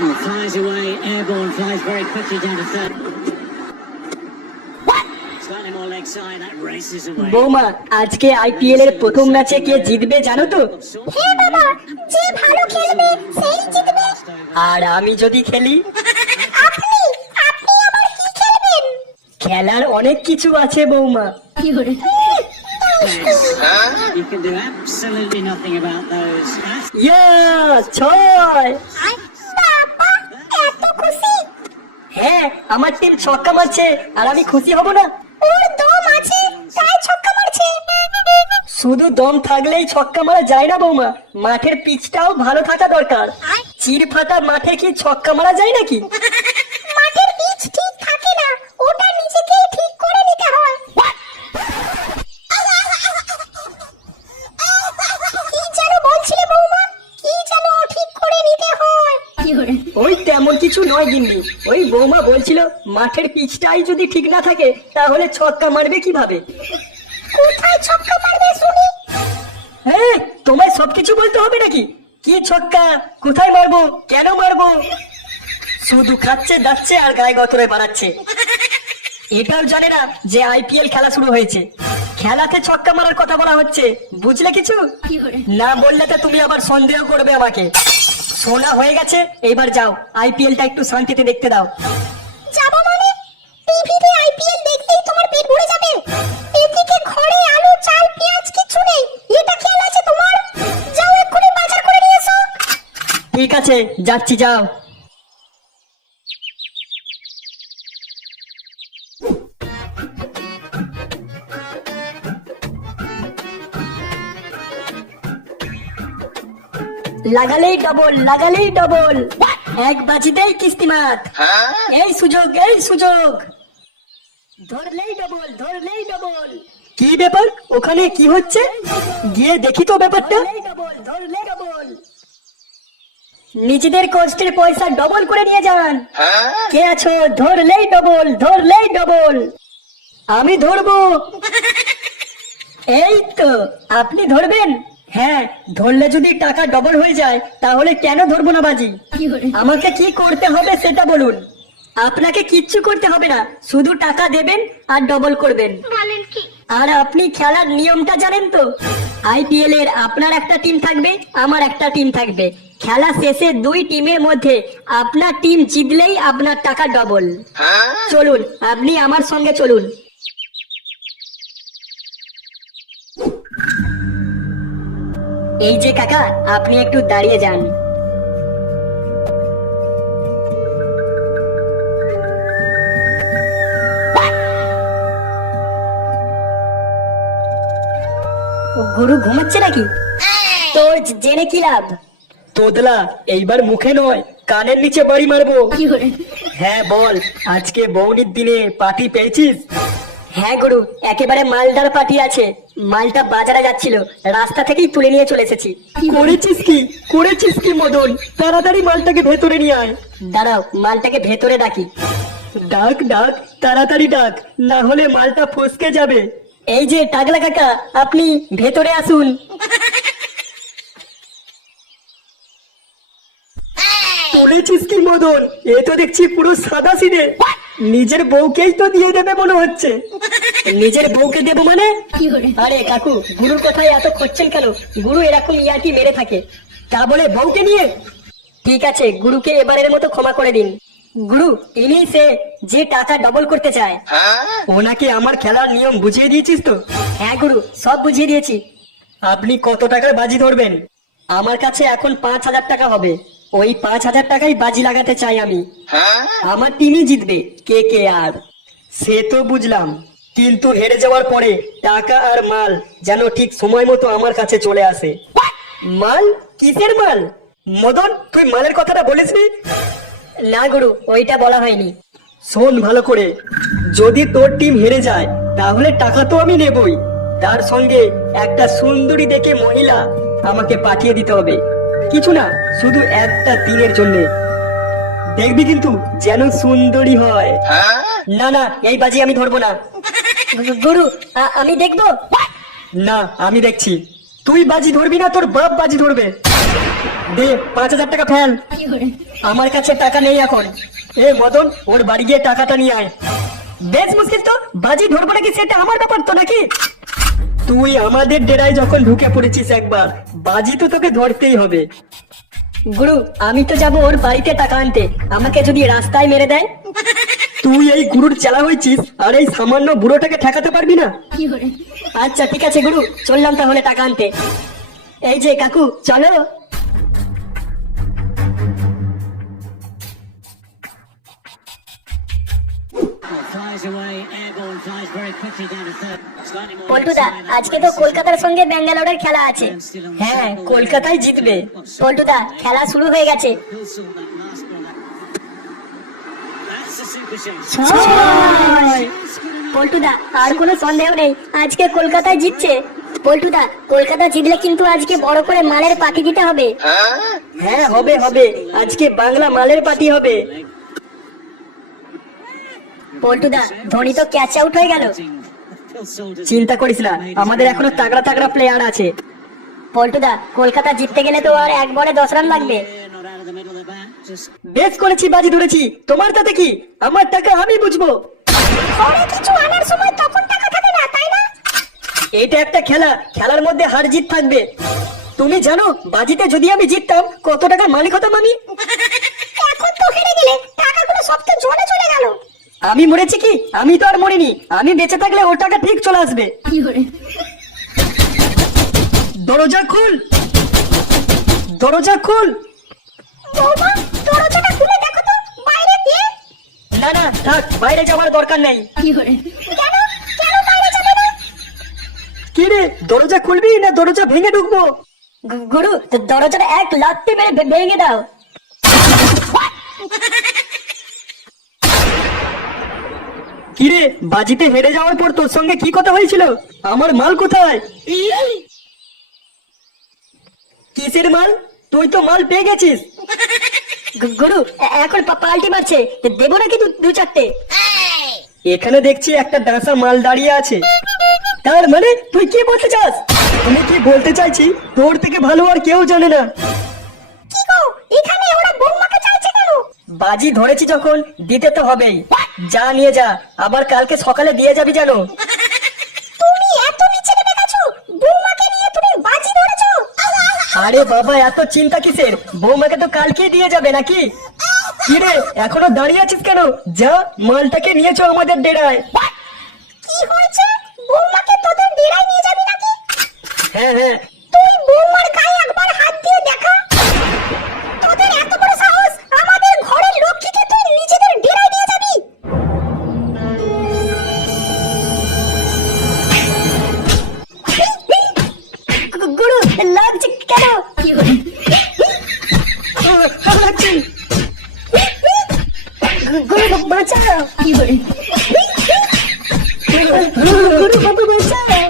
Oh, flies away, airborne, flies very quickly down to third. Slightly more leg side, that races away. বৌমা, আজকে IPL এর প্রথম ম্যাচে কে জিতবে জানো তো? হ্যাঁ বাবা, যে ভালো খেলবে সেই জিতবে। আর আমি যদি খেলি? আপনি আবার কি খেলবেন? খেলার অনেক কিছু আছে বৌমা। You can do absolutely nothing about those. ইয়া, ছয়! বাবা, এত খুশি? হ্যাঁ, আমার টিম ছক্কা মারছে আর আমি খুশি হব না? ওর দম আছে তাই ছক্কা মারছে। শুধু দম থাকলেই ছক্কা মারা যায় না বৌমা, মাঠের পিচটাও ভালো থাকা দরকার। চিরফাটা মাঠে কি ছক্কা মারা যায় নাকি? মাঠের পিচ ঠিক থাকে না, ওটা নিজেকে ঠিক করে নিতে হয়। কি যেন বলছিলে বৌমা? কি যেন ঠিক করে নিতে হয়? ওই তেমন কিছু নয় গিন্নি, ওই বৌমা বলছিল মাঠের পিচটাই যদি ঠিক না থাকে তাহলে ছক্কা মারবে কিভাবে। কোথায় ছক্কা মারবে শুনি? হ্যাঁ, তোমায় সবকিছু বলতে হবে নাকি? কি ছক্কা, কোথায় মারবো, কেন মারবো? শুধু খাচ্ছে দাচ্ছে আর গায়ে গতরে বাড়াচ্ছে। এটাও জানে না যে আইপিএল খেলা শুরু হয়েছে, খেলাতে ছক্কা মারার কথা বলা হচ্ছে। বুঝলে কিছু? না বললে তো তুমি আবার সন্দেহ করবে আমাকে। শোনা হয়ে গেছে, এইবার যাও, আইপিএলটা একটু শান্তিতে দেখতে দাও। যাবো মানে? টিভিতে আইপিএল দেখতেই তোমার পেট ভরে যাবে? এদিকে ঘরে আলু চাল পেঁয়াজ কিছু নেই, এটা খেয়াল আছে তোমার? যাও এক্ষুনি বাজার করে নিয়ে এসো। ঠিক আছে, যাচ্ছি, যাও। লাগালেই ডবল, লাগালেই ডবল, এক বাজিতেই কিস্তিমাত। এই সুযোগ, এই সুযোগ, ধরলেই ডবল, ধরলেই ডবল। কি ব্যাপার, ওখানে কি হচ্ছে? গিয়ে দেখি তো ব্যাপারটা। ধরলেই ডবল, নিজেদের কষ্টের পয়সা ডবল করে নিয়ে যান। কে আছো? ধরলেই ডবল, ধরলেই ডবল। আমি ধরবো। এই তো, আপনি ধরবেন? হ্যাঁ, ধরলে যদি টাকা ডবল হয়ে যায় তাহলে কেন ধরবো না বাজি? আমাকে কি করতে হবে সেটা বলুন। আপনাকে কিচ্ছু করতে হবে না, শুধু টাকা দেবেন আর ডবল করবেন। বলেন কি? আর আপনি খেলার নিয়মটা জানেন তো? আইপিএল এর আপনার একটা টিম থাকবে, আমার একটা টিম থাকবে। খেলা শেষে দুই টিমের মধ্যে আপনার টিম জিতলেই আপনার টাকা ডবল। চলুন, আপনি আমার সঙ্গে চলুন। এই যে কাকা, আপনি একটু দাঁড়িয়ে যান। গুরু ঘুমাচ্ছে নাকি? তোর জেনে কি লাভ? তোদলা, এইবার মুখে নয় কানের নিচে বাড়ি মারবো। হ্যাঁ বল, আজকে বৌনির দিনে পার্টি পেয়েছিস? হ্যাঁ গুরু, একেবারে মালদার পার্টি আছে। মালটা বাজারে যাচ্ছিল, রাস্তা থেকেই তুলে নিয়ে চলে এসেছি। করেছিস কি, করেছিস কি মদন? তাড়াতাড়ি মালটাকে ভেতরে নিয়ে আয়। দাঁড়াও, মালটাকে ভেতরে ডাকি। ডাক ডাক, তাড়াতাড়ি ডাক, না হলে মালটা ফসকে যাবে। এই যে টাগলা কাকা, আপনি ভেতরে আসুন। বলেছিস কি মদন? এ তো দেখছি পুরো সাদা সিধে। নিজের বউকেই তো দিয়ে দেবে মনে হচ্ছে। নিজের বউকে দেবো মানে? আরে কাকু, গুরুর কথায় এত করছেন কেন? গুরু এরকম ইয়ার্কি মেরে থাকে, তা বলে বউকে নিয়ে? ঠিক আছে, গুরুকে এবারের মতো ক্ষমা করে দিন। গুরু, ইনি সে যে টাকা ডবল করতে চায়। ওনাকে আমার খেলার নিয়ম বুঝিয়ে দিয়েছিস তো? হ্যাঁ গুরু, সব বুঝিয়ে দিয়েছি। আপনি কত টাকার বাজি ধরবেন? আমার কাছে এখন 5,000 টাকা হবে। ওই 5,000 টাকাই বাজি লাগাতে চাই আমি। আমার টিমই জিতবে, কে কে আর। সে তো বুঝলাম, কিন্তু হেরে যাওয়ার পরে টাকা আর মাল যেন ঠিক সময় মতো আমার কাছে চলে আসে। মাল? কিসের মাল? মদন, তুই মালের কথাটা বলিসনি? না গুরু, ওইটা বলা হয়নি। শোন ভালো করে, যদি তোর টিম হেরে যায় তাহলে টাকা তো আমি নেবই, তার সঙ্গে একটা সুন্দরী দেখে মহিলা আমাকে পাঠিয়ে দিতে হবে। কিছু না, শুধু একটা দিনের জন্য। দেখবি কিন্তু যেন সুন্দরী হয়। না না, এই বাজি আমি ধরবো না। গুরু, আমি দেখবো। না, আমি দেখছি। তুই বাজি ধরবি না, তোর বাপ বাজি ধরবে। দে 5,000 টাকা ফেল। আমার কাছে টাকা নেই এখন। এ মদন, ওর বাড়ি গিয়ে টাকাটা নিয়ে আয়। বেশ মুশকিল তো, বাজি ধরবো নাকি সেটা আমার ব্যাপার তো নাকি? তুই আমাদের ডেরায় যখন ঢুকে পড়েছিস একবার, বাজি তো তোকে ধরতেই হবে। গুরু, আমি তো যাবো ওর বাড়িতে টাকা আনতে, আমাকে যদি রাস্তায় মেরে দেয়? তুই এই গুরুর চেলা হয়েছিস আর এই সামান্য বুড়োটাকে ঠেকাতে পারবি না? আচ্ছা ঠিক আছে গুরু, চললাম তাহলে টাকা আনতে। এই যে কাকু, চলো। Flies away, airborne, flies very quickly down to third. Slightly more পল্টুদা, inside. আজকে তো কলকাতার সঙ্গে ব্যাঙ্গালোরের খেলা আছে। হ্যাঁ, কলকাতায় জিতবে। পল্টুদা, খেলা শুরু হয়ে গেছে। Who saw that last one? That's a super six. পল্টুদা, আর কোনো সন্দেহ নেই, আজকে কলকাতায় জিতছে। পল্টুদা, কলকাতা জিতলে কিন্তু আজকে বড় করে মালের পার্টি দিতে হবে। হ্যাঁ, হবে হবে, আজকে বাংলা মালের পার্টি হবে। পল্টুদা, ধোনি তো ক্যাচ আউট হয়ে গেল। Phil Saunders. চিন্তা করিস না, আমাদের এখনো তাগড়া তাগড়া প্লেয়ার আছে। পল্টুদা, কলকাতা জিততে গেলে তো আর এক বলে 10 রান লাগবে। Yeah, not out of the middle of the bat. Just বেশ করেছি, বাজি ধরেছি। তোমার তাতে কি? আমার টাকা আমি বুঝবো। ঘরে কিছু আনার সময় তখন টাকা থাকে না, তাই না? এটা একটা খেলা, খেলার মধ্যে হার জিত থাকবে। তুমি জানো বাজিতে যদি আমি জিততাম কত টাকা মালিক হতাম আমি? এখন তো হেরে গেলে টাকাগুলো সব তো জলে চলে গেল। আমি মরেছি কি? আমি তো আর মরিনি। আমি বেঁচে থাকলে ওর টাকা ঠিক চলে আসবে। দরজা খুল, দরজা খুল। বৌমা, দরজাটা খুলে দেখো তো, বাইরে দিয়ে। না না থাক, বাইরে যাওয়ার দরকার নেই। কেন কেন বাইরে যাবে না? কি রে, দরজা খুলবি না দরজা ভেঙে ঢুকবো? গুরু, দরজাটা এক লাথি মেরে ভেঙে দাও। কি রে, বাজিতে হেরে যাওয়ার পর তোর সঙ্গে কি কথা হয়েছিল? আমার মাল কোথায়? কিসের মাল? তুই তো মাল পেয়ে গেছিস। গুরু, এখন পাল্টি মারছে, দেবো নাকি দু চারটে? এখানে দেখছি একটা ডাঁসা মাল দাঁড়িয়ে আছে। তার মানে তুই কি বলতে চাস? আমি কি বলতে চাইছি, তোর থেকে ভালো আর কেউ জানে না। কি গো, এখানে ওরা বৌমাকে চাইছে কেন? বাজি ধরেছি যখন দিতে তো হবেই। যা নিয়ে যা, আবার কালকে সকালে দিয়ে যাবি জানো। তুমি এত নিচে নেমে গেছো, বৌমাকে নিয়ে তুমি বাজি ধরেছো? আরে বাবা, এত চিন্তা কিসের? বৌমাকে তো কালকেই দিয়ে যাবে নাকি? কি রে, এখনো দাঁড়িয়ে আছিস কেন? যা, মালটাকে নিয়েছো আমাদের ডেরায়। কি হয়েছে? বৌমাকে তোদের ডেরায় নিয়ে যাবি নাকি? হ্যাঁ হ্যাঁ, তুই বৌমার গায়ে একবার হাত দিয়ে দেখা। তোদের এত বড় সাহস, আমাদের ঘরের লক্ষ্মীকে তুই নিজেদের ডেরায় নিয়ে যাবি? গুরু, লাগছে কেন? লাগছে। গুরু, বাঁচাও। গুরু, বাবু বাঁচাও।